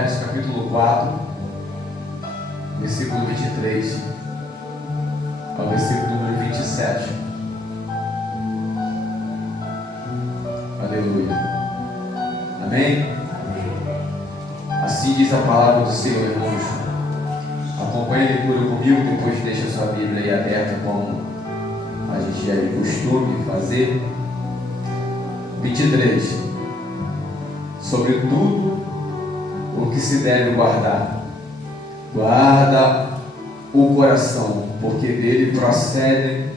Provérbios, capítulo 4, versículo 23 ao versículo número 27. Aleluia. Amém? Assim diz a palavra do Senhor, irmãos. Acompanhe a leitura comigo, depois deixa a sua Bíblia aí aberta, como a gente já é costume fazer. 23. Sobre tudo o que se deve guardar, guarda o coração, porque dele procedem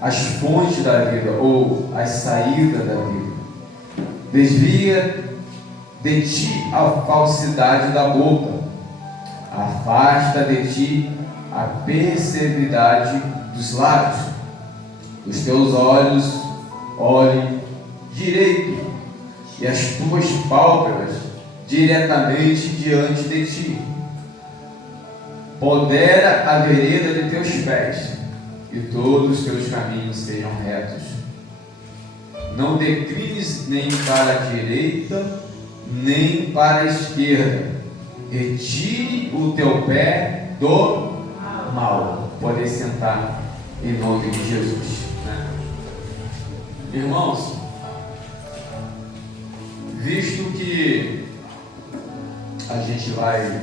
as fontes da vida, ou as saídas da vida. Desvia de ti a falsidade da boca, afasta de ti a perversidade dos lábios. Os teus olhos olhem direito, e as tuas pálpebras diretamente diante de ti. Pondera a vereda de teus pés, e todos os teus caminhos sejam retos. Não declines nem para a direita, nem para a esquerda. Retire o teu pé do mal. Pode sentar em nome de Jesus. Irmãos, visto que a gente vai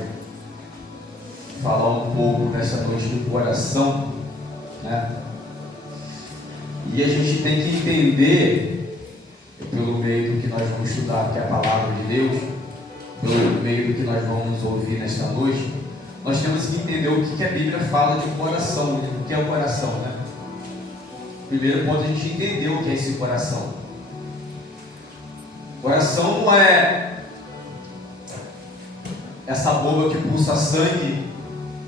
falar um pouco nessa noite do coração, e a gente tem que entender, pelo meio do que nós vamos estudar, que é a palavra de Deus, pelo meio do que nós vamos ouvir nesta noite, nós temos que entender o que a Bíblia fala de coração, o que é o coração, Primeiro ponto, a gente entender o que é esse coração. Coração não é essa bomba que pulsa sangue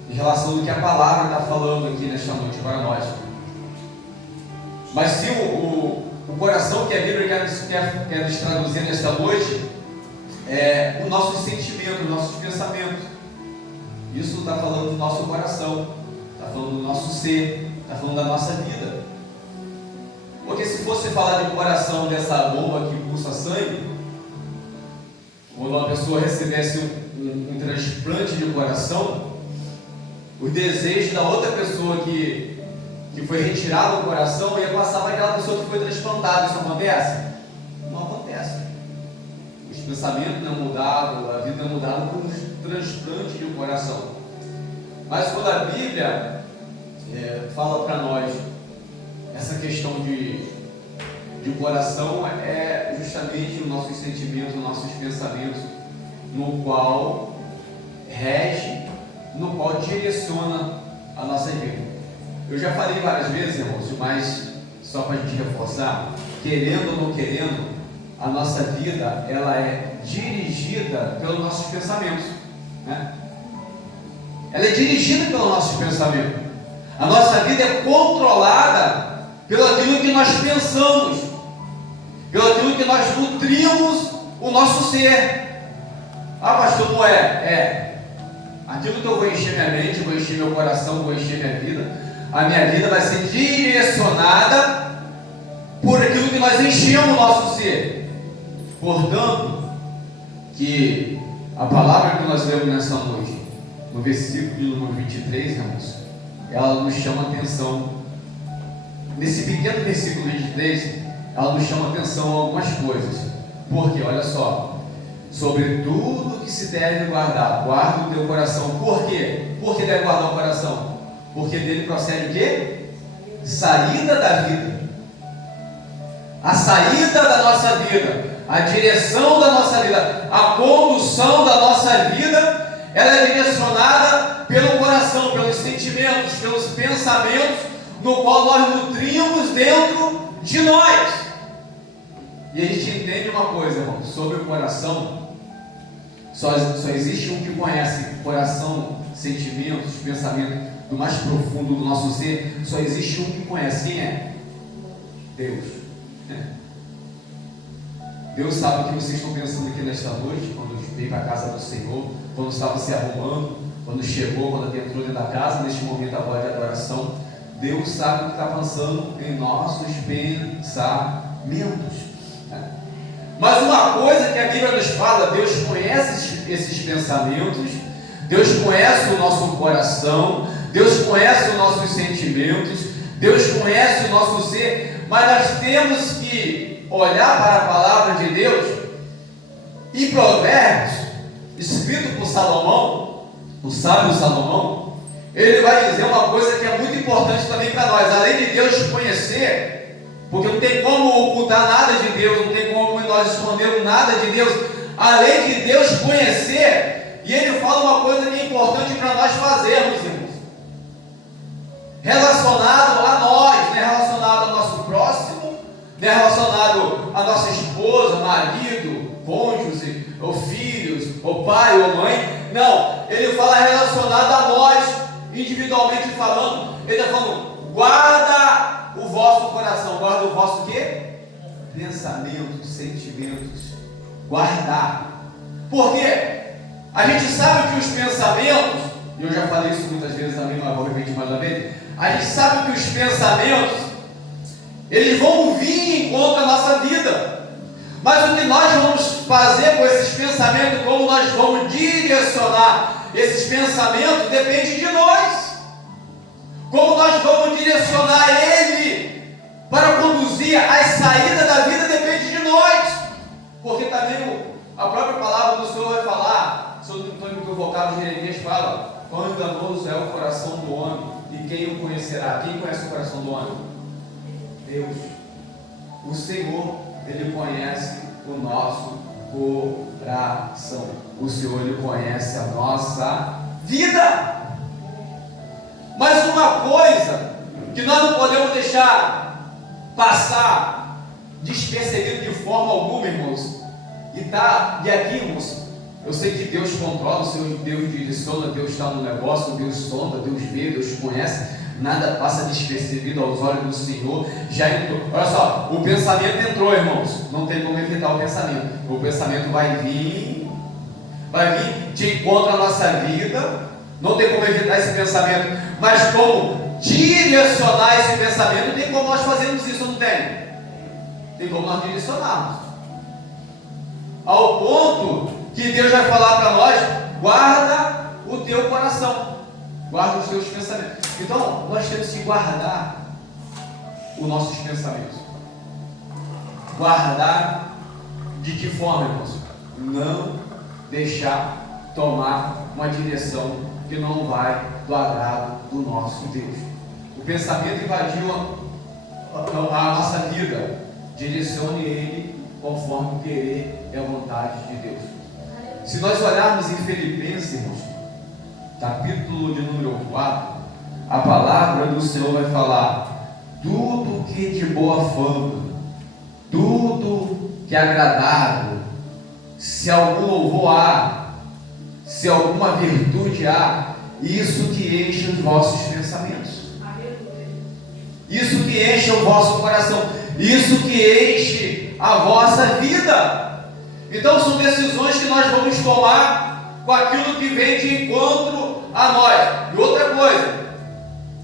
em relação ao que a palavra está falando aqui nesta noite para nós. Mas se o coração que a Bíblia quer nos traduzir nesta noite é o nosso sentimento, os nossos pensamentos. Isso está falando do nosso coração, está falando do nosso ser, está falando da nossa vida. Porque se fosse falar de coração dessa bomba que pulsa sangue, quando uma pessoa recebesse um transplante de coração, os desejos da outra pessoa que foi retirado do coração ia passar para aquela pessoa que foi transplantada. Isso acontece? Não acontece. Os pensamentos não mudaram, a vida não mudada por um transplante de coração. Mas quando a Bíblia fala para nós essa questão de coração, é justamente os nossos sentimentos, os nossos pensamentos, no qual rege, no qual direciona a nossa vida. Eu já falei várias vezes, irmãos, mas só para a gente reforçar, querendo ou não querendo, a nossa vida ela é dirigida pelos nossos pensamentos, Ela é dirigida pelos nossos pensamentos. A nossa vida é controlada pelo aquilo que nós pensamos, pelo aquilo que nós nutrimos o nosso ser. Ah, pastor, não é? Aquilo que eu vou encher minha mente, vou encher meu coração, vou encher minha vida. A minha vida vai ser direcionada por aquilo que nós enchemos o nosso ser. Portanto, que a palavra que nós lemos nessa noite, no versículo número 23, irmãos, ela nos chama a atenção. Nesse pequeno versículo 23, ela nos chama a atenção a algumas coisas. Porque, olha só, sobre tudo que se deve guardar, guarda o teu coração. Por quê? Por que deve guardar o coração? Porque dele procede o quê? Saída da vida. A saída da nossa vida, a direção da nossa vida, a condução da nossa vida, ela é direcionada pelo coração, pelos sentimentos, pelos pensamentos, no qual nós nutrimos dentro de nós. E a gente entende uma coisa, irmão, sobre o coração. Só existe um que conhece coração, sentimentos, pensamentos do mais profundo do nosso ser. Só existe um que conhece. Quem é? Deus. Deus sabe o que vocês estão pensando aqui nesta noite, quando veio para a casa do Senhor, quando estava se arrumando, quando chegou, quando entrou dentro da casa, neste momento a voz de adoração. Deus sabe o que está passando em nossos pensamentos. Mas uma coisa que a Bíblia nos fala, Deus conhece esses pensamentos, Deus conhece o nosso coração, Deus conhece os nossos sentimentos, Deus conhece o nosso ser, mas nós temos que olhar para a palavra de Deus. Em Provérbios, escrito por Salomão, o sábio Salomão, ele vai dizer uma coisa que é muito importante também para nós. Além de Deus conhecer, porque não tem como ocultar nada de Deus, não tem como nós escondermos nada de Deus, além de Deus conhecer, e ele fala uma coisa que é importante para nós fazermos, irmãos, relacionado a nós, não é relacionado ao nosso próximo, não é relacionado à nossa esposa, marido, cônjuge, ou filhos, ou pai, ou mãe. Não, ele fala relacionado a nós, individualmente falando. Ele está falando, guarda o vosso coração. Guarda o vosso quê? Pensamentos, sentimentos. Guardar. Por quê? A gente sabe que os pensamentos, e eu já falei isso muitas vezes também, mas vou repetir mais uma vez. A gente sabe que os pensamentos, eles vão vir em contra a nossa vida. Mas o que nós vamos fazer com esses pensamentos, como nós vamos direcionar esses pensamentos, depende de nós. Como nós vamos direcionar ele para conduzir as saídas da vida, depende de nós. Porque também a própria palavra do Senhor vai falar, se eu não estou equivocado, Jeremias fala, quão enganoso é o coração do homem, e quem o conhecerá? Quem conhece o coração do homem? Deus. O Senhor, Ele conhece o nosso coração. O Senhor, Ele conhece a nossa vida. Mas uma coisa que nós não podemos deixar passar despercebido de forma alguma, irmãos. E aqui, irmãos, eu sei que Deus controla, o Senhor, Deus direciona, Deus está no negócio, Deus sonda, Deus vê, Deus conhece. Nada passa despercebido aos olhos do Senhor. Já entrou. Olha só, o pensamento entrou, irmãos. Não tem como evitar o pensamento. O pensamento vai vir, te encontra a nossa vida. Não tem como evitar esse pensamento. Mas como direcionar esse pensamento? Tem como nós fazermos isso, não tem? Tem como nós direcionarmos. Ao ponto que Deus vai falar para nós: guarda o teu coração, guarda os teus pensamentos. Então, nós temos que guardar os nossos pensamentos. Guardar de que forma, irmãos? Não deixar tomar uma direção que não vai do agrado do nosso Deus. O pensamento invadiu a nossa vida. Direcione ele conforme o querer e a vontade de Deus. Se nós olharmos em Filipenses, irmãos, capítulo de número 4, a palavra do Senhor vai falar: tudo que é de boa fama, tudo que é agradável, se algum louvor há, se alguma virtude há, isso que enche os vossos pensamentos, isso que enche o vosso coração, isso que enche a vossa vida. Então são decisões que nós vamos tomar com aquilo que vem de encontro a nós. E outra coisa,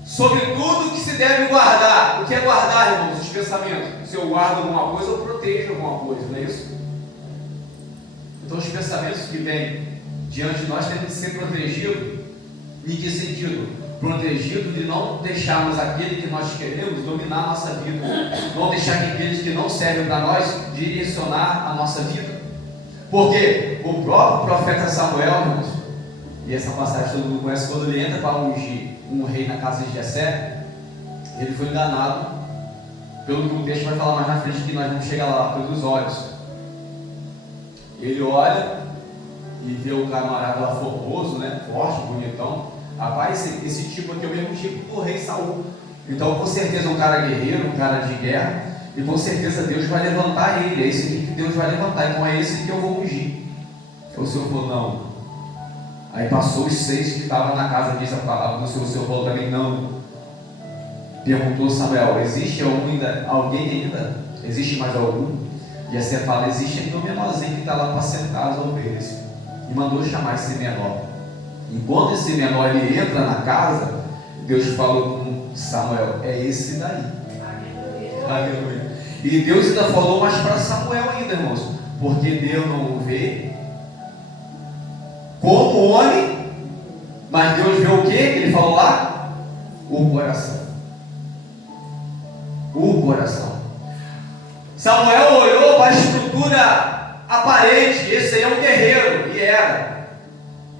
sobre tudo que se deve guardar. O que é guardar, irmãos? Os pensamentos. Se eu guardo alguma coisa, eu protejo alguma coisa, não é isso? Então os pensamentos que vêm diante de nós têm que ser protegidos. Em que sentido? Protegido de não deixarmos aquele que nós queremos dominar a nossa vida. Não deixar que aqueles que não servem para nós direcionar a nossa vida. Porque o próprio profeta Samuel, irmãos, e essa passagem todo mundo conhece, quando ele entra para ungir um rei na casa de Jessé, ele foi enganado, pelo que o texto vai falar mais na frente, que nós vamos chegar lá, pelos olhos. Ele olha e vê o camarada lá formoso, né, forte, bonitão. Rapaz, esse tipo aqui é o mesmo tipo do rei Saul. Então com certeza um cara guerreiro, um cara de guerra, e com certeza Deus vai levantar ele. É esse aqui que Deus vai levantar, então é esse que eu vou ungir. Aí o Senhor falou: não. Aí passou os 6 que estavam na casa, disse a palavra do Senhor. O Senhor falou também: não. Perguntou Samuel: existe alguém ainda? Existe mais algum? E assim fala: existe ainda um menorzinho que está lá para sentar as ovelhas. E mandou chamar esse menor. Enquanto esse menor ele entra na casa, Deus falou com Samuel: é esse daí. Aleluia. E Deus ainda falou mais para Samuel ainda, irmãos: Porque Deus não o vê como homem, mas Deus vê o que? Ele falou lá? O coração. O coração. Samuel olhou para a estrutura aparente. Esse aí é um guerreiro, e era.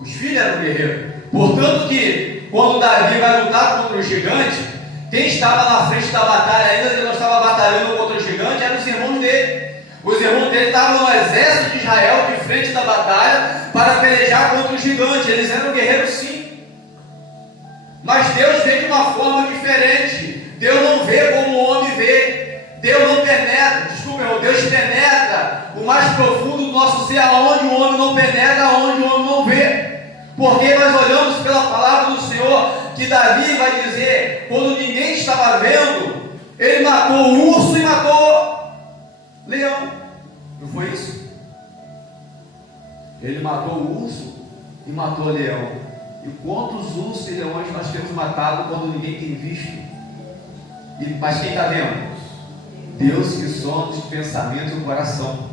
Os filhos eram guerreiros. Portanto que, quando Davi vai lutar contra o gigante, quem estava na frente da batalha, ainda que não estava batalhando contra o gigante, eram os irmãos dele. Os irmãos dele estavam no exército de Israel, de frente da batalha, para pelejar contra o gigante. Eles eram guerreiros, sim. Mas Deus vê de uma forma diferente. Deus não vê como o homem vê. Deus não penetra, desculpa, irmão, Deus penetra o mais profundo do nosso ser, aonde o homem não penetra, aonde o homem não vê. Porque nós olhamos pela palavra do Senhor, que Davi vai dizer, quando ninguém estava vendo, ele matou o urso e matou leão. Não foi isso? Ele matou o urso e matou o leão. E quantos ursos e leões nós temos matado quando ninguém tem visto? Mas quem está vendo? Deus que sonda os pensamentos do coração.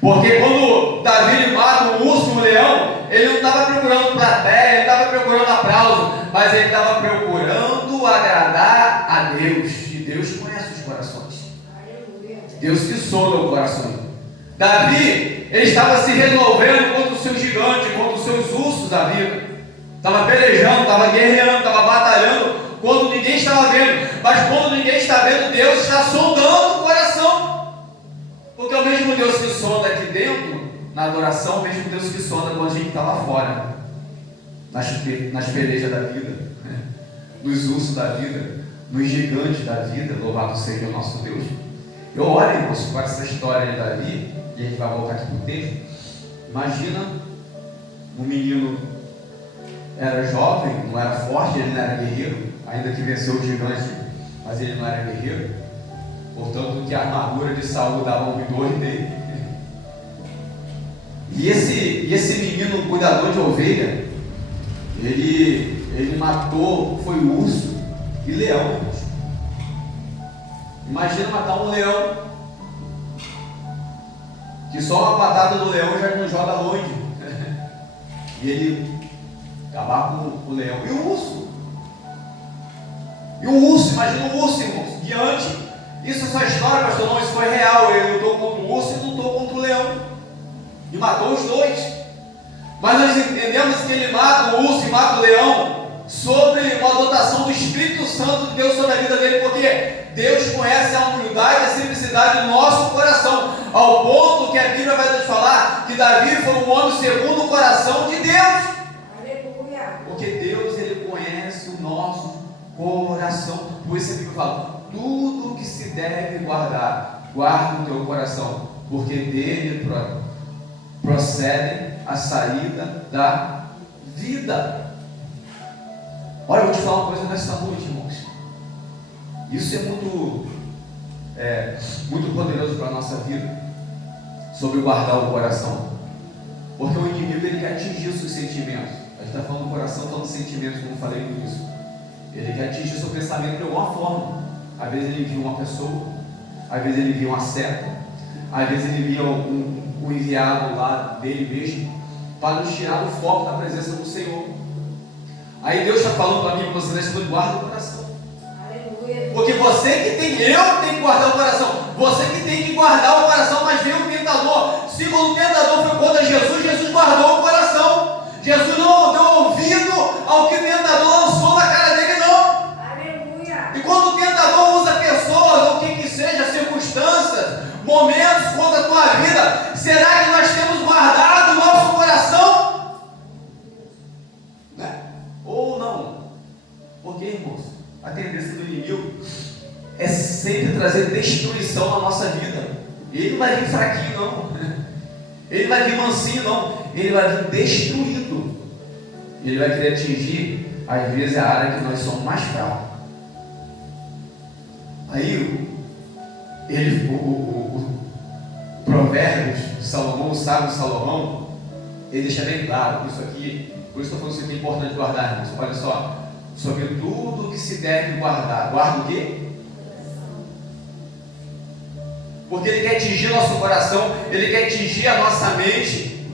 Porque quando Davi mata o urso e o leão, ele não estava procurando plateia, ele estava procurando aplauso, mas ele estava procurando agradar a Deus. E Deus conhece os corações. Deus que sonda o coração. Davi, ele estava se resolvendo contra o seu gigante, contra os seus ursos da vida. Estava pelejando, estava guerreando, estava batalhando, quando ninguém estava vendo. Mas quando ninguém está vendo, Deus está sondando o coração. Porque é o mesmo Deus que sonda aqui dentro, na adoração, o mesmo Deus que sonda quando a gente está lá fora, nas pelejas da vida, nos ursos da vida, nos gigantes da vida. Louvado seja o nosso Deus. Eu olho, irmãos, com essa história de Davi, e a gente vai voltar aqui para o texto. Imagina um menino, era jovem, não era forte, ele não era guerreiro, ainda que venceu o gigante, mas ele não era guerreiro. Portanto, que a armadura de Saul dava um vigor dele. E esse menino, cuidador de ovelha, ele matou, foi urso e leão, irmãos. Imagina matar um leão, que só uma patada do leão já não joga longe. E ele acabar com o leão. E o urso? Imagina o urso, irmãos, diante. Isso é só história, pastor, não, isso foi real. Ele lutou contra o urso e lutou contra o leão. E matou os dois. Mas nós entendemos que ele mata o urso e mata o leão sobre uma dotação do Espírito Santo de Deus sobre a vida dele, porque Deus conhece a humildade e a simplicidade do nosso coração, ao ponto que a Bíblia vai nos falar que Davi foi um homem segundo o coração de Deus. Aleluia. Porque Deus, ele conhece o nosso coração. Por isso a Bíblia fala, tudo que se deve guardar, guarda no teu coração, porque dele procede a saída da vida. Olha, eu vou te falar uma coisa nessa noite, irmãos. Isso é muito poderoso para a nossa vida, sobre guardar o coração. Porque o inimigo, ele quer atingir os seus sentimentos. A gente está falando do coração, falando de sentimentos, como eu falei no início. Ele quer atingir o seu pensamento de alguma forma. Às vezes ele envia uma pessoa, às vezes ele envia uma seta, às vezes ele envia um enviado lá dele mesmo, para nos tirar o foco da presença do Senhor. Aí Deus está falando para mim, para você, nesse momento, guarda o coração. Aleluia. Porque você que tem, eu tenho que guardar o coração. Você que tem que guardar o coração, mas veio o tentador. Se quando o tentador foi contra Jesus, Jesus guardou o coração. Jesus não deu ouvido ao que o tentador lançou na cara dele, não. Aleluia. E quando o tentador usa pessoas, ou o que seja, circunstâncias, momentos contra a tua vida, será que nós temos guardado o nosso coração? Ou não? Porque, irmãos, a tendência do inimigo é sempre trazer destruição na nossa vida. Ele não vai vir fraquinho, não. Ele vai vir mansinho, não. Ele vai vir destruído. Ele vai querer atingir, às vezes, a área que nós somos mais fracos. Aí, o Provérbios de Salomão, o sábio de Salomão, ele deixa bem claro isso aqui. Por isso que eu estou falando isso aqui é importante guardar, irmãos. Olha só, sobre tudo que se deve guardar. Guarda o quê? porque ele quer atingir nosso coração, ele quer atingir a nossa mente.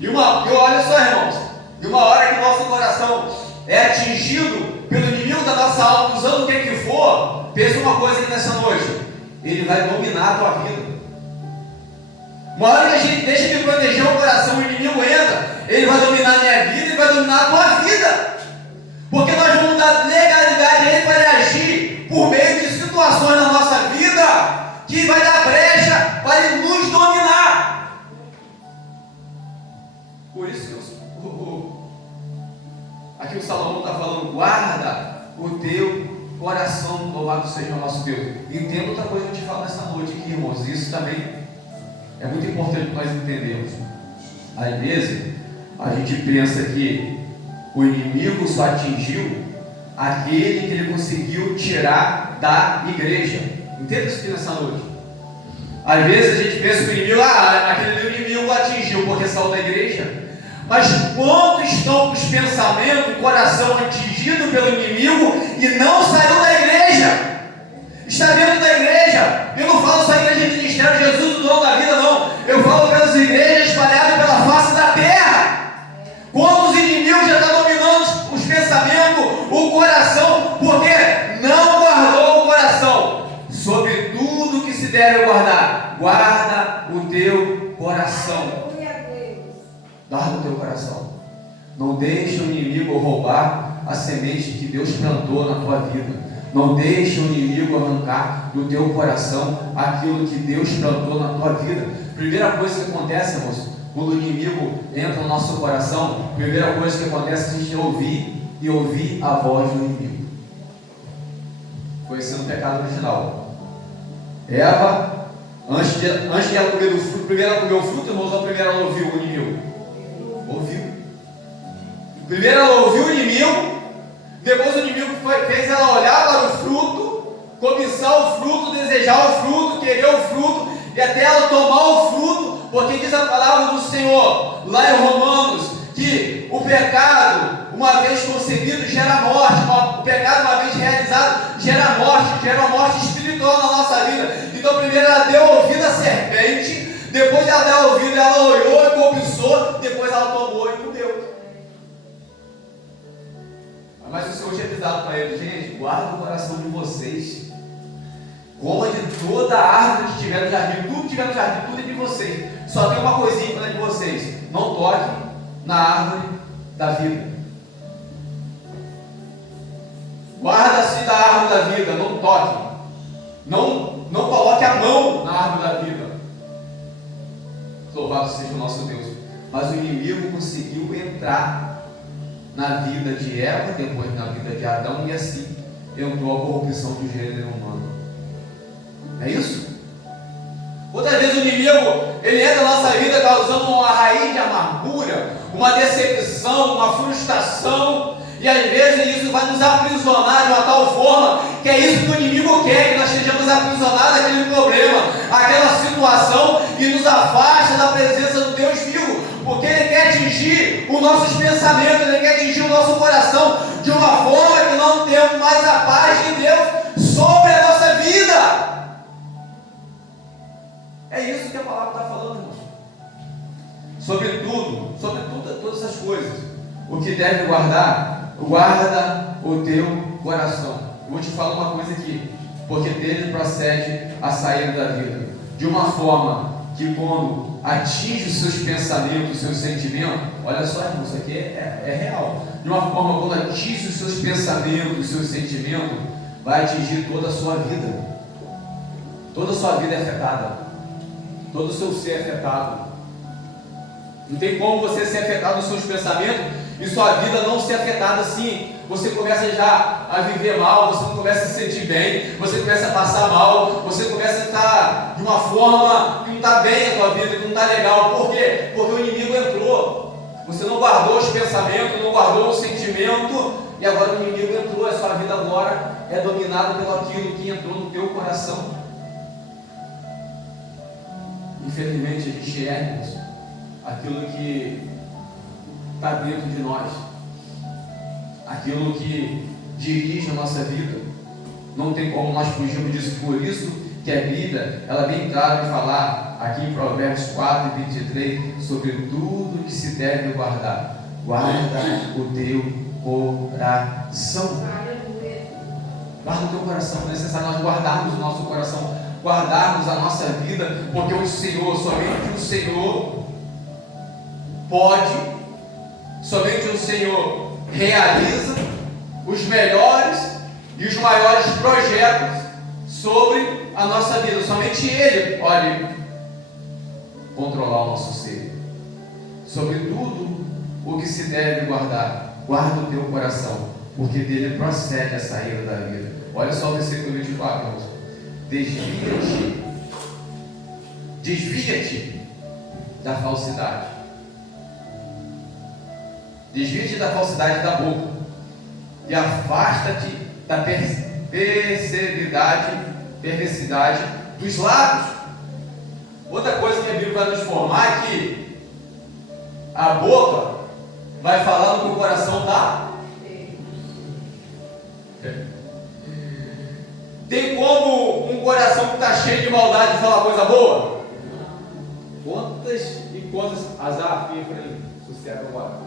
E olha só, irmãos, de uma hora que nosso coração é atingido pelo inimigo da nossa alma, usando o que for, pensa uma coisa aqui nessa noite: ele vai dominar a tua vida. Uma hora que a gente deixa de proteger o coração, o inimigo entra, ele vai dominar a minha vida e vai dominar a tua vida. Porque nós vamos dar legalidade a ele para ele agir por meio de situações na nossa vida que vai dar brecha para ele nos dominar. Por isso que aqui o Salomão está falando: guarda o teu coração, louvado seja o nosso Deus. Entenda outra coisa que eu te falo nessa noite aqui, irmãos. Isso também é muito importante nós entendermos. Às vezes, a gente pensa que o inimigo só atingiu aquele que ele conseguiu tirar da igreja. Entenda isso aqui nessa noite. Às vezes a gente pensa que o inimigo, aquele inimigo atingiu porque saiu da igreja. Mas quantos estão com os pensamentos, o coração atingido pelo inimigo e não saiu da igreja? Está dentro da igreja. Eu não falo só igreja de ministério, Jesus, o dono da vida, não. Eu falo pelas igrejas espalhadas pela face da terra. Quantos inimigos já estão dominando os pensamentos, o coração, porque não guardou o coração. Sobre tudo que se deve guardar, guarda o teu coração. Guarda o teu coração. Não deixe o inimigo roubar a semente que Deus plantou na tua vida. Não deixe o inimigo arrancar do teu coração aquilo que Deus plantou na tua vida. Primeira coisa que acontece, irmãos, quando o inimigo entra no nosso coração, primeira coisa que acontece é a gente ouvir a voz do inimigo. Foi esse o pecado original. Eva, antes de ela comer o fruto, primeiro ela comeu o fruto, irmãos, ou primeiro ela ouviu o inimigo? Ouviu. Primeiro ela ouviu o inimigo, depois o inimigo fez ela olhar para o fruto, cobiçar o fruto, desejar o fruto, querer o fruto, e até ela tomar o fruto, porque diz a palavra do Senhor, lá em Romanos, que o pecado, uma vez concebido, gera morte, o pecado, uma vez realizado, gera uma morte espiritual na nossa vida. Então primeiro ela deu ouvido à serpente, depois ela deu ouvido, ela olhou e cobiçou, depois ela tomou e comeu. Mas o Senhor tinha avisado para ele: gente, guarda o coração de vocês, coma de toda a árvore que tiver no jardim, tudo que tiver no jardim, tudo é de vocês, só tem uma coisinha que não é de vocês: não toque na árvore da vida. Guarda-se da árvore da vida, não toque, não coloque a mão na árvore da vida. Louvado seja o nosso Deus. Mas o inimigo conseguiu entrar na vida de Eva, depois na vida de Adão, e assim entrou a corrupção do gênero humano. É isso? Outras vezes o inimigo, ele entra na nossa vida causando uma raiz de amargura, uma decepção, uma frustração, e às vezes isso vai nos aprisionar de uma tal forma que é isso que o inimigo quer, que nós estejamos aprisionados àquele problema, àquela situação, e nos afasta da presença do Deus vivo, porque ele quer atingir os nossos pensamentos, ele quer atingir o nosso coração de uma forma que não temos mais a paz de Deus sobre a nossa vida. É isso que a palavra está falando, irmãos. Sobre todas essas coisas, o que deve guardar, guarda o teu coração. Eu vou te falar uma coisa aqui, porque dele procede a saída da vida, de uma forma que quando atinge os seus pensamentos, os seus sentimentos, olha só, irmão, isso aqui é real, de uma forma quando atinge os seus pensamentos, os seus sentimentos, vai atingir toda a sua vida. Toda a sua vida é afetada, todo o seu ser é afetado. Não tem como você ser afetado nos seus pensamentos e sua vida não ser afetada assim. Você começa já a viver mal, você não começa a se sentir bem, você começa a passar mal, você começa a estar de uma forma que não está bem a tua vida, que não está legal. Por quê? Porque o inimigo entrou. Você não guardou os pensamentos, não guardou o sentimento, e agora o inimigo entrou. A sua vida agora é dominada pelo aquilo que entrou no teu coração. Infelizmente a gente erra aquilo que está dentro de nós, aquilo que dirige a nossa vida. Não tem como nós fugirmos disso. Por isso que a Bíblia, ela vem clara em falar aqui em Provérbios 4 e 23 sobre tudo que se deve guardar. Guarda o teu coração. Guarda o teu coração. É necessário nós guardarmos o nosso coração, guardarmos a nossa vida, porque o Senhor, somente o Senhor pode, somente o Senhor realiza os melhores e os maiores projetos sobre a nossa vida. Somente Ele pode controlar o nosso ser. Sobre tudo o que se deve guardar, guarda o teu coração, porque dele procede a saída da vida. Olha só o versículo 24, irmãos. Desvia-te da falsidade. Desvia-te da falsidade da boca e afasta-te da perversidade dos lábios. Outra coisa que a Bíblia vai nos informar é que a boca vai falar do que o coração está. Tem como um coração que está cheio de maldade falar coisa boa? Quantas e quantas, azar, Efraim, sossega agora.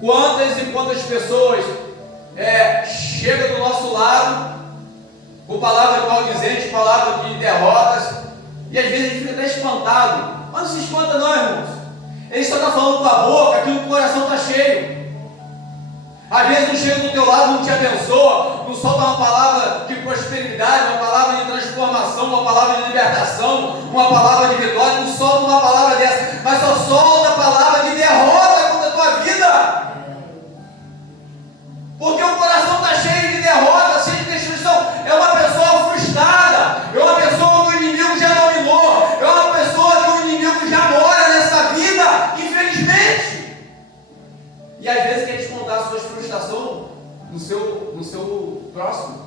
Quantas e quantas pessoas chegam do nosso lado com palavras maldizentes, palavras de derrotas, e às vezes a gente fica até espantado. Mas não se espanta não, irmãos. Ele só está falando com a boca aquilo que o coração está cheio. Às vezes não chega do teu lado, não te abençoa, não solta uma palavra de prosperidade, uma palavra de transformação, uma palavra de libertação, uma palavra de vitória, não solta uma palavra dessa, mas só solta a palavra de derrota contra a tua vida. Porque o coração está cheio de derrota, cheio de destruição. É uma pessoa frustrada, é uma pessoa que o inimigo já dominou, é uma pessoa que o inimigo já mora nessa vida, infelizmente. E às vezes quer descontar suas frustrações no seu próximo,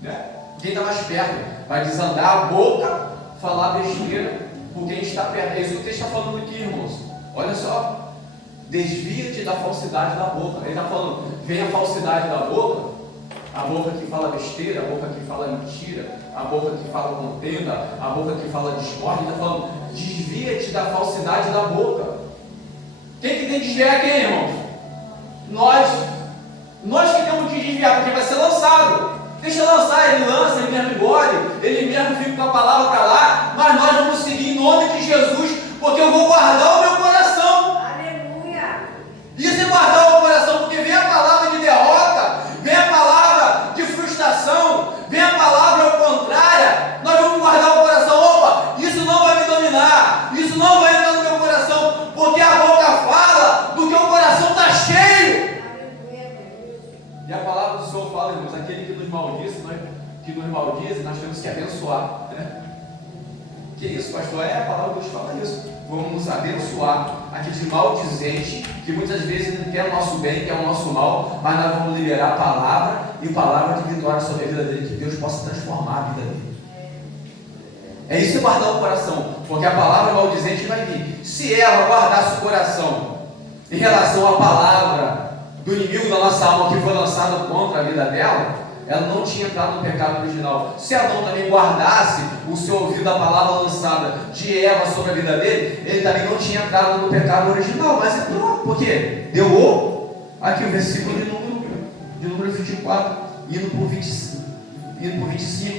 né? Quem está mais perto vai desandar a boca, falar besteira por quem está perto. É isso que o texto está falando aqui, irmãos. Olha só, desvia-te da falsidade da boca. Ele está falando, vem a falsidade da boca, a boca que fala besteira, a boca que fala mentira, a boca que fala contenda, a boca que fala discórdia. Ele está falando, desvia-te da falsidade da boca. Quem que tem que desviar quem, irmãos? Nós que temos que desviar, porque vai ser lançado. Deixa lançar, ele lança, ele mesmo engole, ele mesmo fica com a palavra para lá, mas nós vamos seguir em nome de Jesus, porque eu vou guardar o meu coração. Aleluia! Isso é guardar o coração, porque vem a palavra de derrota, vem a palavra de frustração, vem a palavra contrária, nós vamos guardar o coração. Opa, isso não vai me dominar, isso não vai entrar no meu coração, porque a boca fala do que o coração está cheio. E a palavra do Senhor fala, irmãos, aquele que nos maldiz, nós temos que abençoar, né? Que isso, pastor? A palavra de Deus fala isso. Vamos abençoar aquele maldizente que muitas vezes não quer o nosso bem, quer o nosso mal, mas nós vamos liberar a palavra e palavra de vitória sobre a vida dele, que Deus possa transformar a vida dele. É isso, guardar o coração, porque a palavra maldizente vai vir. Se ela guardasse o coração em relação à palavra do inimigo da nossa alma que foi lançado contra a vida dela, ela não tinha entrado no pecado original. Se Adão também guardasse o seu ouvido à palavra lançada de Eva sobre a vida dele, ele também não tinha entrado no pecado original, mas entrou. Por quê? Deu aqui o versículo de número 24, indo por 25,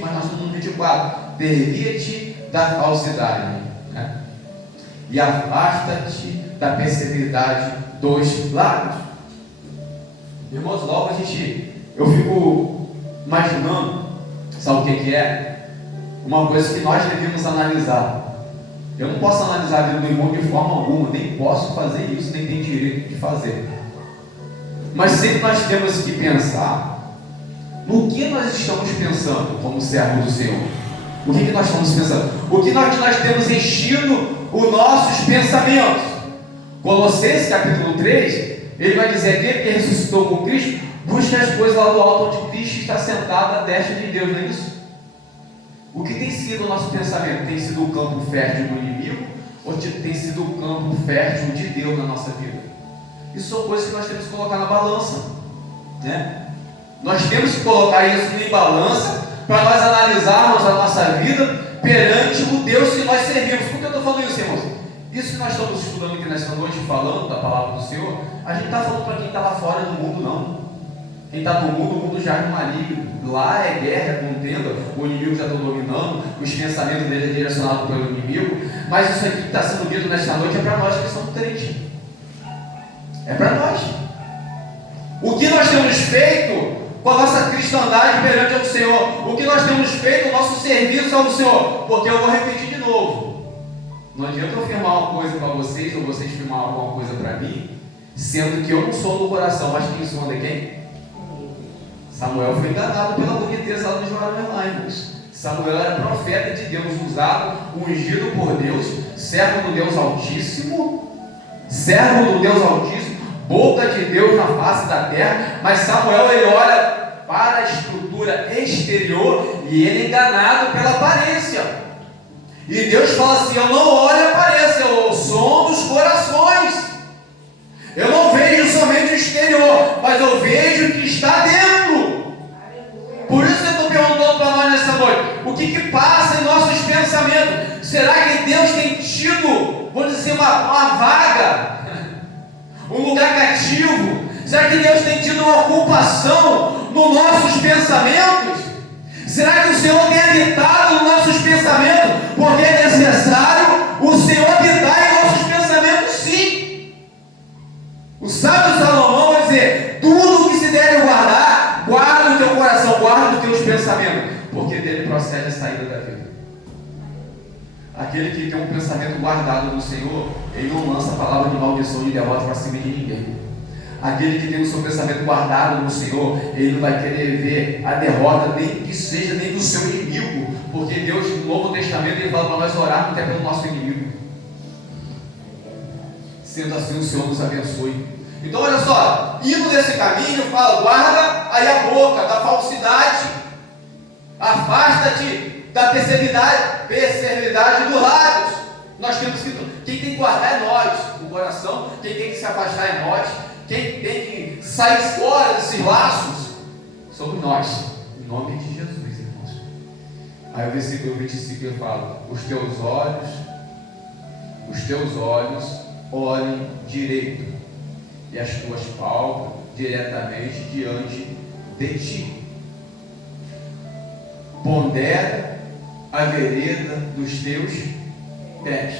mas nós estamos no 24. Desvia-te da falsidade, né? E afasta-te da perseveridade dos lábios. Irmãos, logo eu fico imaginando, sabe o que é? Uma coisa que nós devemos analisar. Eu não posso analisar a vida do irmão de forma alguma, nem posso fazer isso, nem tenho direito de fazer. Mas sempre nós temos que pensar no que nós estamos pensando como servos do Senhor. O que nós estamos pensando? O que nós temos enchido os nossos pensamentos? Colossenses capítulo 3, ele vai dizer: aquele que ressuscitou com Cristo, busca as coisas lá do alto onde Cristo está sentado à destra de Deus, não é isso? O que tem sido o nosso pensamento? Tem sido o campo fértil do inimigo ou tem sido o campo fértil de Deus na nossa vida? Isso são coisas que nós temos que colocar na balança, né? Nós temos que colocar isso em balança para nós analisarmos a nossa vida perante o Deus que nós servimos. Por que eu estou falando isso, irmãos? Isso que nós estamos estudando aqui nesta noite, falando da palavra do Senhor, a gente está falando para quem está lá fora do mundo, não. Quem está no mundo, o mundo já é maligno. Lá é guerra, é contenda, o inimigo já está dominando, os pensamentos dele são direcionados pelo inimigo. Mas isso aqui que está sendo dito nesta noite é para nós que somos crentes. É para nós. O que nós temos feito com a nossa cristandade perante o Senhor? O que nós temos feito, o nosso serviço ao Senhor? Porque eu vou repetir de novo. Não adianta eu afirmar uma coisa para vocês, ou vocês afirmar alguma coisa para mim, sendo que eu não sou do coração, mas quem sou é quem? Samuel foi enganado pela boniteza lá dos varões lá, irmãos. Samuel era profeta de Deus, usado, ungido por Deus, servo do Deus Altíssimo, boca de Deus na face da terra. Mas Samuel, ele olha para a estrutura exterior e ele é enganado pela aparência. E Deus fala assim: eu não olho a aparência, eu som dos corações. Eu não vejo somente o exterior, mas eu vejo o que está dentro. Por isso eu estou perguntando para nós nessa noite: o que passa em nossos pensamentos? Será que Deus tem tido, vou dizer, uma vaga, um lugar cativo? Será que Deus tem tido uma ocupação nos nossos pensamentos? Será que o Senhor tem habitado nos nossos pensamentos? Porque é necessário o Senhor habitar em nossos pensamentos, sim. O sábio Salomão vai dizer: tudo o que se deve guardar, guarda no teu coração, guarda nos teus pensamentos, porque dele procede a saída da vida. Aquele que tem um pensamento guardado no Senhor, ele não lança a palavra de maldição e de derrota para cima de ninguém. Aquele que tem o seu pensamento guardado no Senhor, ele não vai querer ver a derrota, nem que seja nem do seu inimigo, porque Deus, no Novo Testamento, ele fala para nós orarmos até pelo nosso inimigo. Sendo assim, o Senhor nos abençoe. Então, olha só, indo nesse caminho, fala: guarda aí a boca da falsidade, afasta-te da perseveridade dos lábios. Nós temos que, quem tem que guardar é nós, o coração. Quem tem que se afastar é nós. Quem tem que sair fora desses laços somos nós, em nome de Jesus, irmãos. Aí o versículo 25 ele fala: os teus olhos olhem direito, e as tuas pálpebras diretamente diante de ti. Pondera a vereda dos teus pés.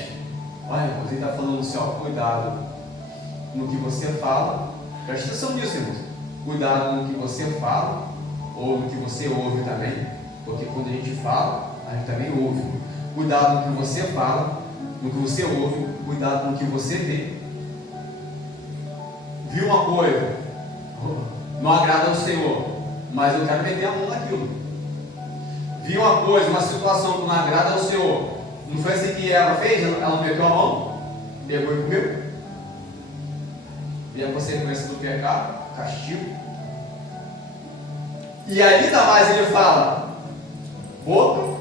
Olha, irmãos, ele está falando assim: ó, cuidado no que você fala. Presta atenção nisso, irmãos. Cuidado no que você fala, ou no que você ouve também, porque quando a gente fala, a gente também ouve. Cuidado no que você fala, no que você ouve, cuidado no que você vê. Viu uma coisa, não agrada ao Senhor, mas eu quero meter a mão naquilo. Viu uma coisa, uma situação que não agrada ao Senhor, não foi assim que ela fez? Ela meteu a mão, pegou e comeu. E a consequência do pecado, castigo. E ainda mais ele fala: boca,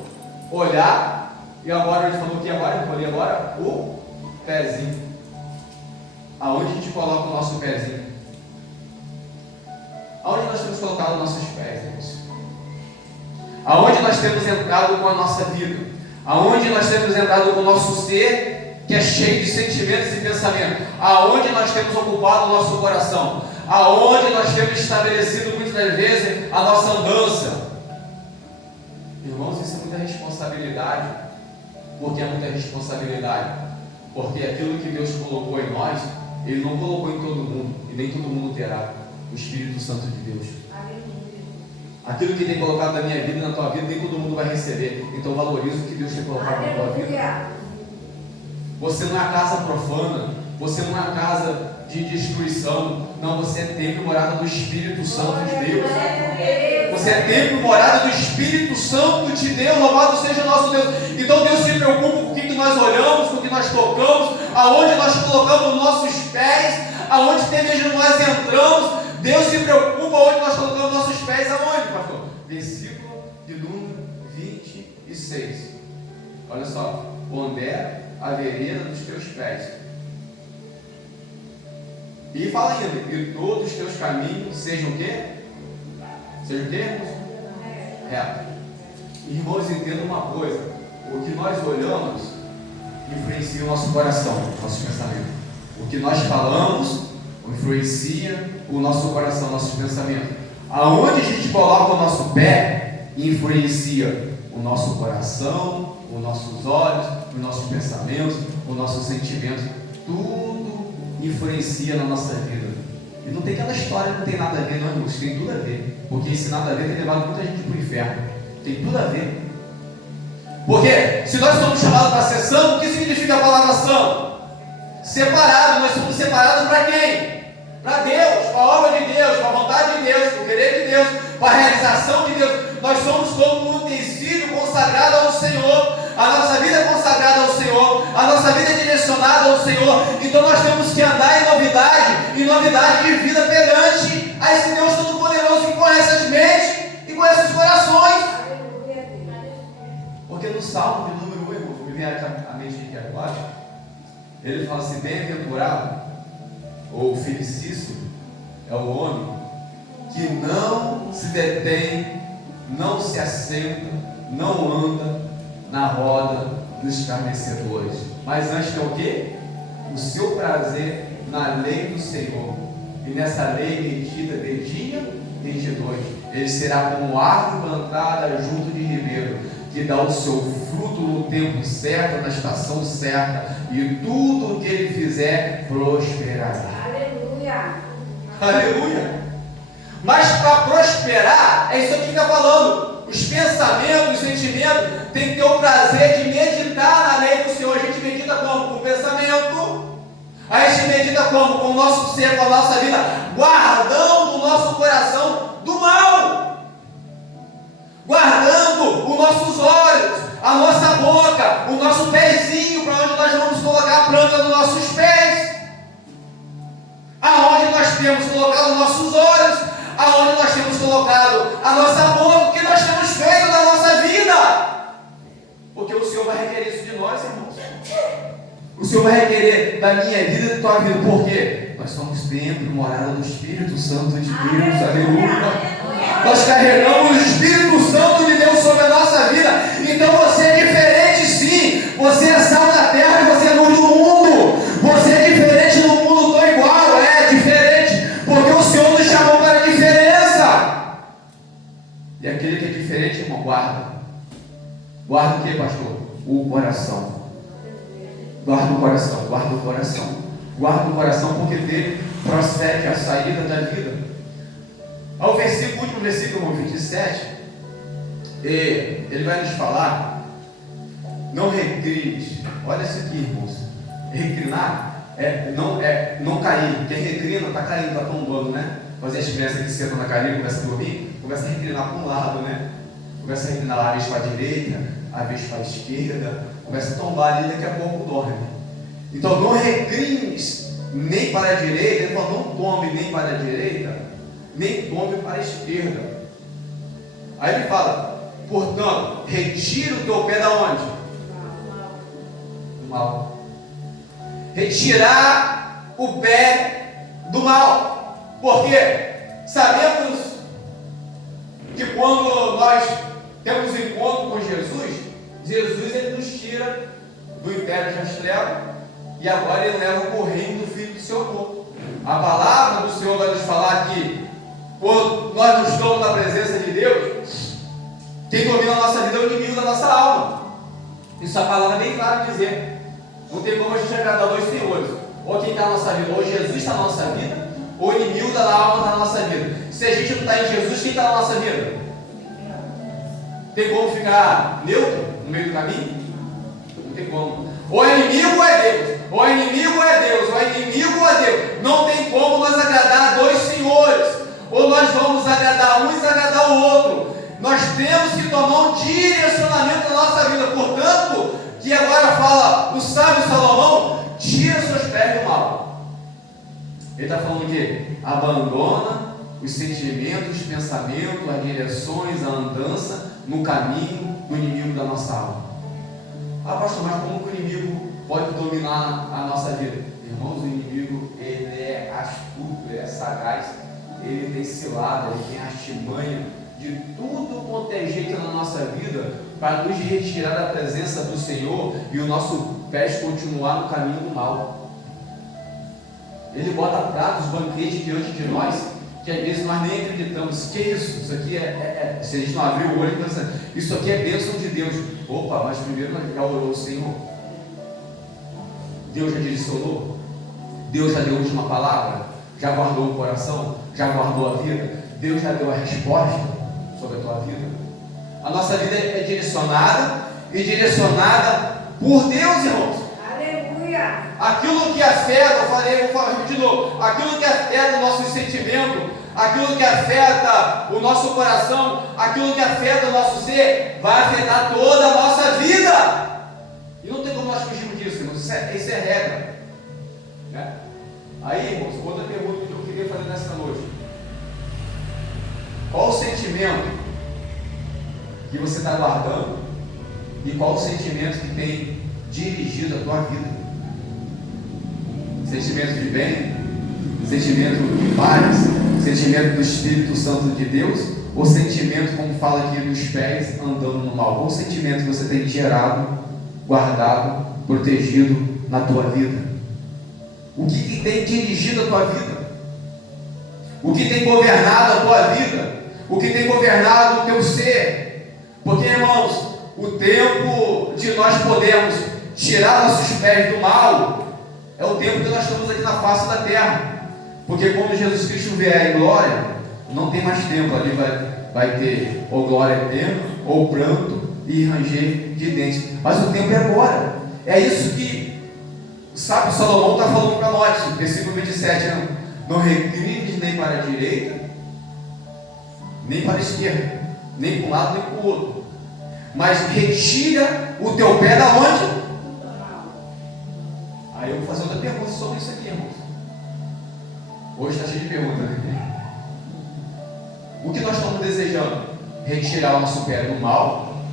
olhar, e agora ele falou que agora, eu falei agora, o pezinho. Aonde a gente coloca o nosso pezinho? Aonde nós temos colocado os nossos pés, irmãos? Aonde nós temos entrado com a nossa vida? Aonde nós temos entrado com o nosso ser, que é cheio de sentimentos e pensamentos? Aonde nós temos ocupado o nosso coração? Aonde nós temos estabelecido muitas das vezes a nossa andança? Irmãos, isso é muita responsabilidade. Por que é muita responsabilidade? Porque aquilo que Deus colocou em nós, Ele não colocou em todo mundo, e nem todo mundo terá o Espírito Santo de Deus. Aquilo que tem colocado na minha vida e na tua vida, nem todo mundo vai receber. Então valoriza o que Deus tem colocado na tua vida. Você não é a casa profana, você não é a casa de destruição. Não, você é templo e morada do Espírito Santo de Deus. Você é templo e morada do Espírito Santo de Deus. Louvado seja o nosso Deus. Então Deus se preocupa com o que nós olhamos, com o que nós tocamos, aonde nós colocamos nossos pés, aonde até mesmo nós entramos. Deus se preocupa onde nós colocamos nossos pés. Aonde, pastor? Versículo de número 26. Olha só: pondera a vereda dos teus pés, e fala ainda: e todos os teus caminhos sejam o quê? Sejam o quê? Reto. Irmãos, entendam uma coisa: o que nós olhamos influencia o nosso coração, o nosso pensamento. O que nós falamos influencia o nosso coração, nossos pensamentos. Aonde a gente coloca o nosso pé, influencia o nosso coração, os nossos olhos, os nossos pensamentos, os nossos sentimentos. Tudo influencia na nossa vida. E não tem aquela história que não tem nada a ver, não, irmãos. Tem tudo a ver. Porque esse nada a ver tem levado muita gente para o inferno. Tem tudo a ver. Porque se nós somos chamados para ser santos, o que significa a palavra santo? Separado. Nós somos separados para quem? Para Deus, para a obra de Deus, para a vontade de Deus, para o querer de Deus, para a realização de Deus. Nós somos como um utensílio consagrado ao Senhor. A nossa vida é consagrada ao Senhor, a nossa vida é direcionada ao Senhor. Então nós temos que andar em novidade de vida perante a esse Deus Todo-Poderoso que conhece as mentes e conhece os corações. Porque no Salmo de número 1, irmãos, me vem a mente aqui agora, ele fala assim: bem-aventurado ou felicíssimo é o homem que não se detém, não se assenta, não anda na roda dos escarnecedores, mas antes tem o quê? O seu prazer na lei do Senhor, e nessa lei medita de dia e de noite. Ele será como árvore plantada junto de ribeiro, que dá o seu fruto no tempo certo, na estação certa, e tudo o que ele fizer prosperará. Aleluia! Aleluia! Mas para prosperar, é isso que fica falando. Os pensamentos, os sentimentos, tem que ter o prazer de meditar na lei do Senhor. A gente medita como? Com o pensamento. A gente medita como? Com o nosso ser, com a nossa vida, guardando o nosso coração do mal, guardando os nossos olhos, a nossa boca, o nosso pezinho, para onde nós vamos colocar a planta dos nossos pés, aonde nós temos colocado os nossos olhos, aonde nós temos colocado a nossa boca, o que nós temos feito na nossa vida. Porque o Senhor vai requerer isso de nós, irmãos. O Senhor vai requerer da minha vida e da tua vida. Por quê? Nós somos templo, morada do Espírito Santo de Deus. Aleluia. Nós carregamos o Espírito Santo de Deus sobre a nossa vida. Então você é diferente, sim. Você é sal da terra e você é luz do mundo. Você é diferente do mundo, tão igual. É diferente. Porque o Senhor nos chamou para a diferença. E aquele que é diferente, irmão, guarda. Guarda o que, pastor? O coração. Guarda o coração, guarda o coração. Guarda o coração, porque dele procede a saída da vida. Ao versículo, último versículo 27, ele vai nos falar: não recrines. Olha isso aqui, irmãos. Recrinar não cair. Quem recrina está caindo, está tombando, né? Fazer as crianças que sentam na cadeira, começa a dormir, começa a recrinar para um lado, né? Começa a recrinar a vez para a direita, a vez para a esquerda, começa a tombar ali, daqui a pouco dorme. Então não recrines nem para a direita. Ele fala: não tome nem para a direita, nem tome para a esquerda. Aí ele fala: portanto, retira o teu pé da onde? Do mal. Retirar o pé do mal. Porque sabemos que quando nós temos encontro com Jesus, ele nos tira do império das trevas e agora ele leva o reino do Filho do seu amor. A palavra do Senhor vai nos falar que quando nós nos estamos na presença de Deus, quem domina a nossa vida é o inimigo da nossa alma. Isso a palavra é bem clara de dizer. Não tem como a gente agradar dois senhores. Ou quem está na nossa vida, ou Jesus está na nossa vida, ou o inimigo da alma está na nossa vida. Se a gente não está em Jesus, quem está na nossa vida? Tem como ficar neutro no meio do caminho? Não tem como. Ou é inimigo ou é Deus. Ou é inimigo ou é Deus. Ou é inimigo ou é Deus. Não tem como nós agradar dois senhores. Ou nós vamos agradar um e agradar o outro. Nós temos que tomar um direcionamento na nossa vida. Portanto, que agora fala o sábio Salomão: tira seus pés do mal. Ele está falando o quê? Abandona os sentimentos, os pensamentos, as direções, a andança no caminho do inimigo da nossa alma. Ah, pastor, mas como que o inimigo pode dominar a nossa vida? Irmãos, o inimigo, ele é astuto, ele é sagaz, ele tem cilada, ele tem artimanha de tudo quanto é jeito na nossa vida para nos retirar da presença do Senhor e o nosso pé continuar no caminho do mal. Ele bota pratos, banquetes diante de nós, que às vezes nós nem acreditamos. Que isso? Isso aqui se a gente não abrir o olho, pensa, isso aqui é bênção de Deus. Opa, mas primeiro nós já orou o Senhor. Deus já direcionou. Deus já deu a última palavra. Já guardou o coração. Já guardou a vida. Deus já deu a resposta sobre a tua vida. A nossa vida é direcionada e direcionada por Deus, irmãos. Aleluia! Aquilo que afeta, vou falar de novo, aquilo que afeta o nosso sentimento, aquilo que afeta o nosso coração, aquilo que afeta o nosso ser, vai afetar toda a nossa vida. E não tem como nós fugirmos disso, irmãos. Isso é regra. Né? Aí, irmãos, outra pergunta que eu queria fazer nessa noite. Qual o sentimento que você está guardando e qual o sentimento que tem dirigido a tua vida? Sentimento de bem, sentimento de paz, sentimento do Espírito Santo de Deus, ou sentimento, como fala aqui, dos pés andando no mal? Qual sentimento você tem gerado, guardado, protegido na tua vida? O que tem dirigido a tua vida? O que tem governado a tua vida? O que tem governado o teu ser? Porque, irmãos, o tempo de nós podermos tirar nossos pés do mal é o tempo que nós estamos aqui na face da terra. Porque quando Jesus Cristo vier em glória, não tem mais tempo. Ali vai ter ou glória eterna, ou pranto e ranger de dentes. Mas o tempo é agora. É isso que o sábio Salomão está falando para nós. Versículo 27, não recrimes nem para a direita, nem para a esquerda, nem para um lado, nem para o outro, mas retira o teu pé da onde? Aí eu vou fazer outra pergunta sobre isso aqui, irmãos. Hoje está cheio de perguntas, né? O que nós estamos desejando? Retirar o nosso pé do mal?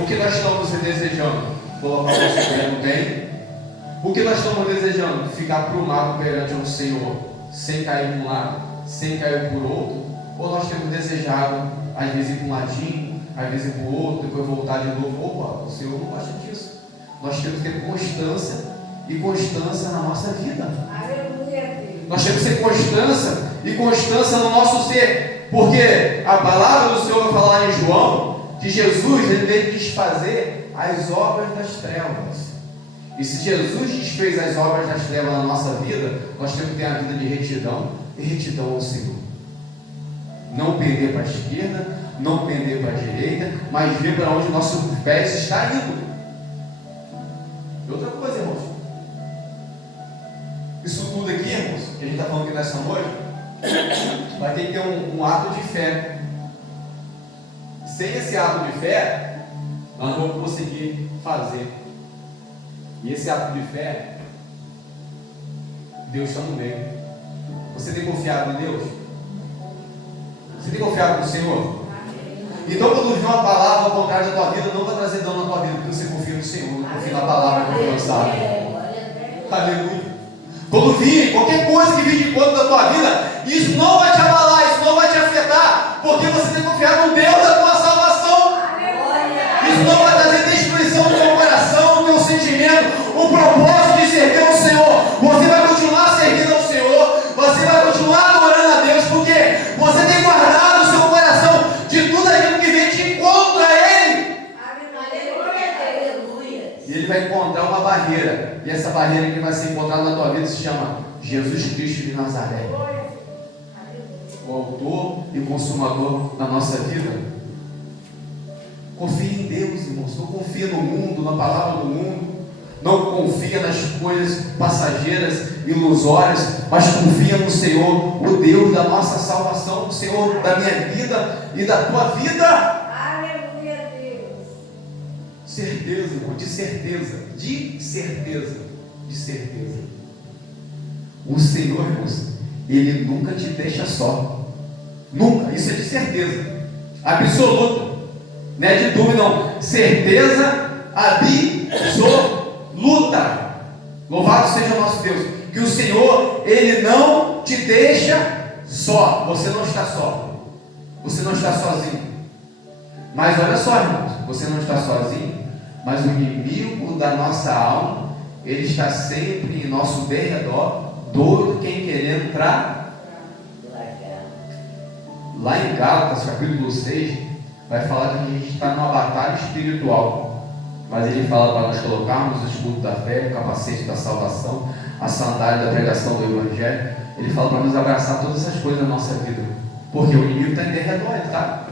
O que nós estamos desejando? Colocar o nosso pé no bem? O que nós estamos desejando? Ficar aprumado perante o Senhor, sem cair de um lado, sem cair por outro? Ou nós temos desejado, às vezes, ir para um ladinho, às vezes ir para o outro, depois voltar de novo? Opa, o Senhor não gosta disso. Nós temos que ter constância e constância na nossa vida. Aleluia, Deus. Nós temos que ter constância e constância no nosso ser, porque a palavra do Senhor vai falar em João que Jesus ele veio desfazer as obras das trevas. E se Jesus desfez as obras das trevas na nossa vida, nós temos que ter a vida de retidão e retidão ao Senhor. Não pender para a esquerda, não pender para a direita, mas ver para onde o nosso pé está indo. E outra coisa, irmãos, isso tudo aqui, irmãos, que a gente está falando aqui nessa noite, vai ter que ter um ato de fé. Sem esse ato de fé, nós não vamos conseguir fazer. E esse ato de fé, Deus está no meio. Você tem confiado em Deus? Você tem confiado no Senhor? Então, quando vir uma palavra ao contrário da tua vida, não vai trazer dano na tua vida, porque você confia no Senhor, confia na palavra que foi lançada. Aleluia. Quando vir qualquer coisa que vir de conta da tua vida, isso não vai te abalar, isso não vai te afetar, porque você tem confiado no Deus da tua salvação. Isso não vai trazer destruição no teu coração, no teu sentimento, o propósito de servir ao Senhor. Você vai continuar servindo ao Senhor, você vai continuar adorando a Deus, porque você tem guardado o seu coração de tudo aquilo que vem de contra Ele. E Ele vai encontrar uma barreira, e essa barreira que vai ser encontrada na tua vida se chama Jesus Cristo de Nazaré, o autor e consumador da nossa vida. Confie em Deus, irmãos. Não confia no mundo, na palavra do mundo. Não confia nas coisas passageiras, ilusórias, mas confia no Senhor, o Deus da nossa salvação, o Senhor da minha vida e da tua vida. Aleluia, Deus. Certeza, irmão, de certeza, de certeza, de certeza. O Senhor, irmãos, Ele nunca te deixa só. Nunca, isso é de certeza absoluta. Não é de dúvida, não. Certeza absoluta. Louvado seja o nosso Deus. Que o Senhor, Ele não te deixa só. Você não está só. Você não está sozinho. Mas olha só, irmãos, você não está sozinho, mas o inimigo da nossa alma, ele está sempre em nosso derredor, doido, quem querendo para... Lá em Gálatas, capítulo 6, vai falar que a gente está numa batalha espiritual. Mas ele fala para nós colocarmos o escudo da fé, o capacete da salvação, a sandália da pregação do Evangelho. Ele fala para nos abraçar todas essas coisas na nossa vida. Porque o inimigo está em derredor, ele está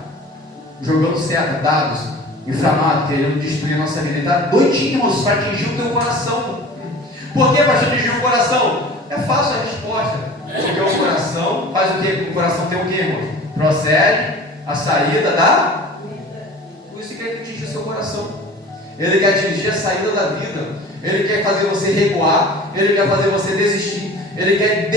jogando seta, dados, inflamado, querendo destruir a nossa vida. Ele está doidinho, irmãos, para atingir o teu coração. Por que para atingir o coração? É fácil a resposta. Porque o coração faz o quê? O coração tem o quê, irmãos? Procede a saída da... Por isso que ele quer atingir seu coração. Ele quer atingir a saída da vida. Ele quer fazer você recuar. Ele quer fazer você desistir. Ele quer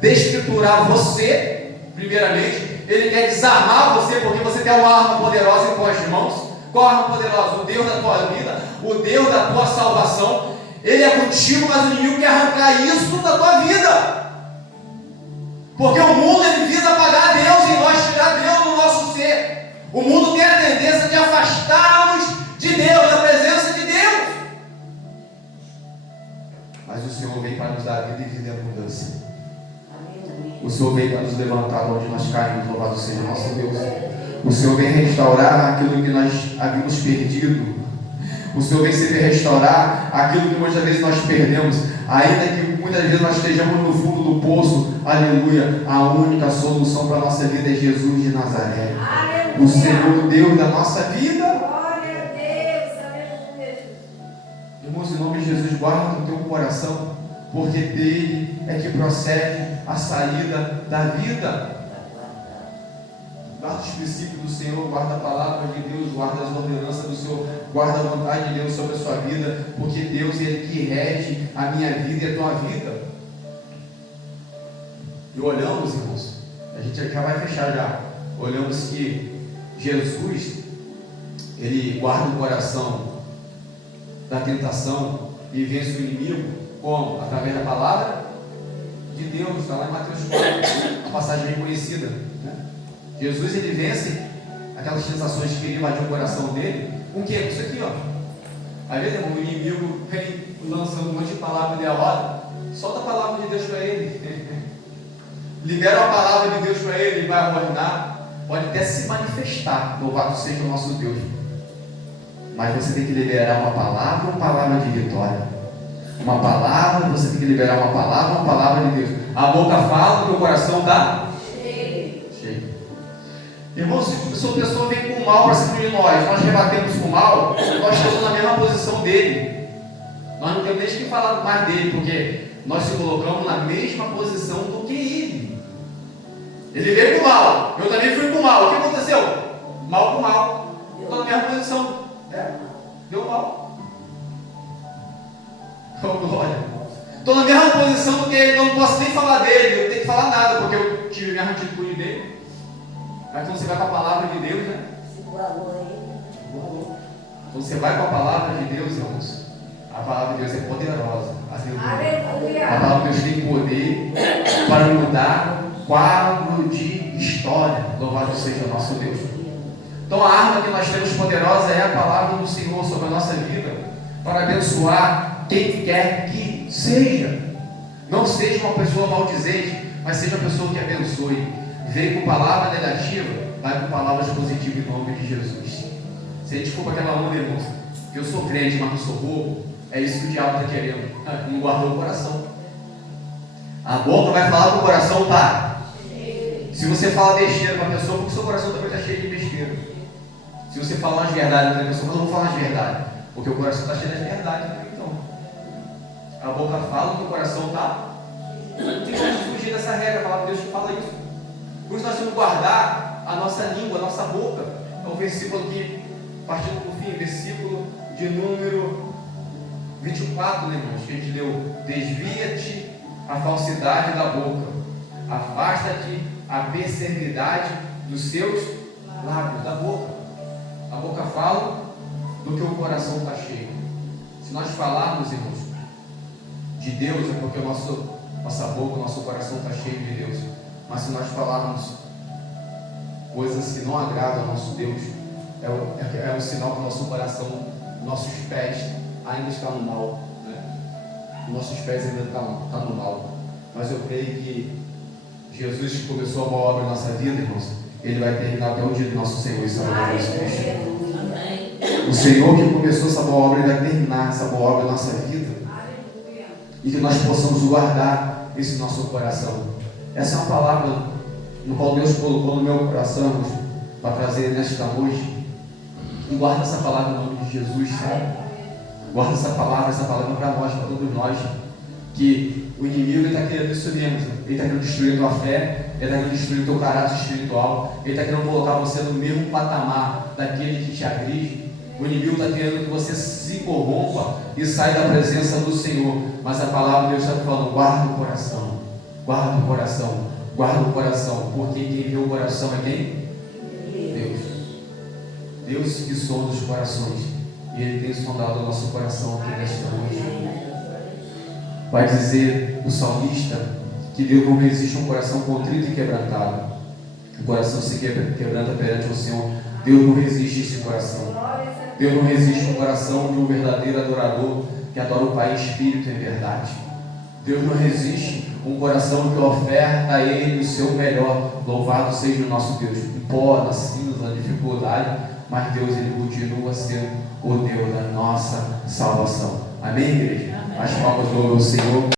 destriturar você, primeiramente. Ele quer desarmar você, porque você tem uma arma poderosa em tuas mãos. Qual arma poderosa? O Deus da tua vida, o Deus da tua salvação. Ele é contigo, mas o inimigo quer arrancar isso da tua vida. Porque o mundo, ele visa apagar Deus em nós, tirar Deus do nosso ser. O mundo tem a tendência de afastar-nos de Deus, da presença de Deus. Mas o Senhor vem para nos dar vida e vida em abundância. O Senhor vem para nos levantar de onde nós caímos, louvado seja nosso Deus. O Senhor vem restaurar aquilo que nós havíamos perdido. O Senhor vem sempre restaurar aquilo que muitas vezes nós perdemos, ainda que muitas vezes nós estejamos no fundo do poço. Aleluia, a única solução para a nossa vida é Jesus de Nazaré. Aleluia. O Senhor, o Deus da nossa vida. Glória a Deus, aleluia. Irmãos, em nome de Jesus, guarda o teu coração, porque dele é que procede a saída da vida. Guarda os princípios do Senhor, guarda a palavra de Deus, guarda as ordenanças do Senhor, guarda a vontade de Deus sobre a sua vida, porque Deus é Ele que rege a minha vida e a tua vida. E olhamos, irmãos, a gente já vai fechar já. Olhamos que Jesus, Ele guarda o coração da tentação e vence o inimigo, como? Através da palavra de Deus. Está lá em Mateus 4, uma passagem bem conhecida, né? Jesus, ele vence aquelas sensações que invadiam o coração dele. Com o quê? Com isso aqui, ó. Às vezes, o inimigo vem lançando um monte de palavra de derrota. Solta a palavra de Deus para ele. Libera a palavra de Deus para ele. Ele vai ordenar. Pode até se manifestar. Louvado seja o nosso Deus. Mas você tem que liberar uma palavra de vitória. Uma palavra, você tem que liberar uma palavra de Deus. A boca fala, o teu coração dá. Irmãos, se a pessoa vem com o mal para cima de nós rebatemos com o mal, nós estamos na mesma posição dele. Nós não temos nem que falar mais dele, porque nós se colocamos na mesma posição do que ele. Ele veio com o mal, eu também fui com o mal. O que aconteceu? Mal com mal. Estou na mesma posição. Deu mal. Oh, glória. Estou na mesma posição do que ele, eu não posso nem falar dele, eu não tenho que falar nada, porque eu tive a mesma atitude dele. Mas quando você vai com a palavra de Deus, né? Quando você vai com a palavra de Deus, irmãos, a palavra de Deus é poderosa. A palavra de Deus tem poder para mudar quadro de história. Louvado seja o nosso Deus. Então a arma que nós temos poderosa é a palavra do Senhor sobre a nossa vida, para abençoar quem quer que seja. Não seja uma pessoa maldizente, mas seja uma pessoa que abençoe. Veio com palavra negativa, vai com palavras positivas em nome de Jesus. Se a gente for para aquela onda, irmãos, que eu sou crente, mas não sou bobo, é isso que o diabo está querendo. Não guardou o coração. A boca vai falar que o coração está. Se você fala besteira para a pessoa, porque o seu coração também está cheio de besteira. Se você falar umas verdades para a pessoa, eu não vou falar as verdades, porque o coração está cheio de verdade. Então, a boca fala que o coração está. Não tem como fugir dessa regra, a palavra de Deus que fala isso. Por isso nós temos que guardar a nossa língua, a nossa boca. É o versículo aqui, partindo do fim, versículo de número 24, né, irmãos, que a gente leu. Desvia-te a falsidade da boca, afasta-te a perseveridade dos seus lábios, da boca. A boca fala do que o coração está cheio. Se nós falarmos, irmãos, de Deus, é porque nossa boca, o nosso coração está cheio de Deus. Mas se nós falarmos coisas que não agradam ao nosso Deus, é um sinal que o nosso coração, nossos pés ainda estão no mal, né? Nossos pés ainda estão no mal. Mas eu creio que Jesus, que começou a boa obra na nossa vida, irmãos, Ele vai terminar até o dia do nosso Senhor e Salvador Jesus Cristo. O Senhor que começou essa boa obra, Ele vai terminar essa boa obra na nossa vida. E que nós possamos guardar esse nosso coração. Essa é uma palavra no qual Deus colocou no meu coração, irmãos, para trazer nesta noite. E guarda essa palavra em nome de Jesus, sabe? Guarda essa palavra para nós, para todos nós. Que o inimigo está querendo isso mesmo. Ele está querendo destruir a tua fé, ele está querendo destruir o teu caráter espiritual, ele está querendo colocar você no mesmo patamar daquele que te agride. O inimigo está querendo que você se corrompa e saia da presença do Senhor. Mas a palavra de Deus está falando: guarda o coração, guarda o coração, guarda o coração, porque quem vê o coração é quem? Deus. Deus que sonda os corações, e Ele tem sondado o nosso coração aqui nesta noite. Vai dizer o salmista que Deus não resiste a um coração contrito e quebrantado. O coração se quebranta perante o Senhor. Deus não resiste a esse coração. Deus não resiste a um coração de um verdadeiro adorador que adora o Pai em espírito e em verdade. Deus não resiste a um coração que oferta a Ele o seu melhor. Louvado seja o nosso Deus. No pó, na cinza, na dificuldade, mas Deus, Ele continua sendo o Deus da nossa salvação. Amém, igreja? As palmas do Senhor.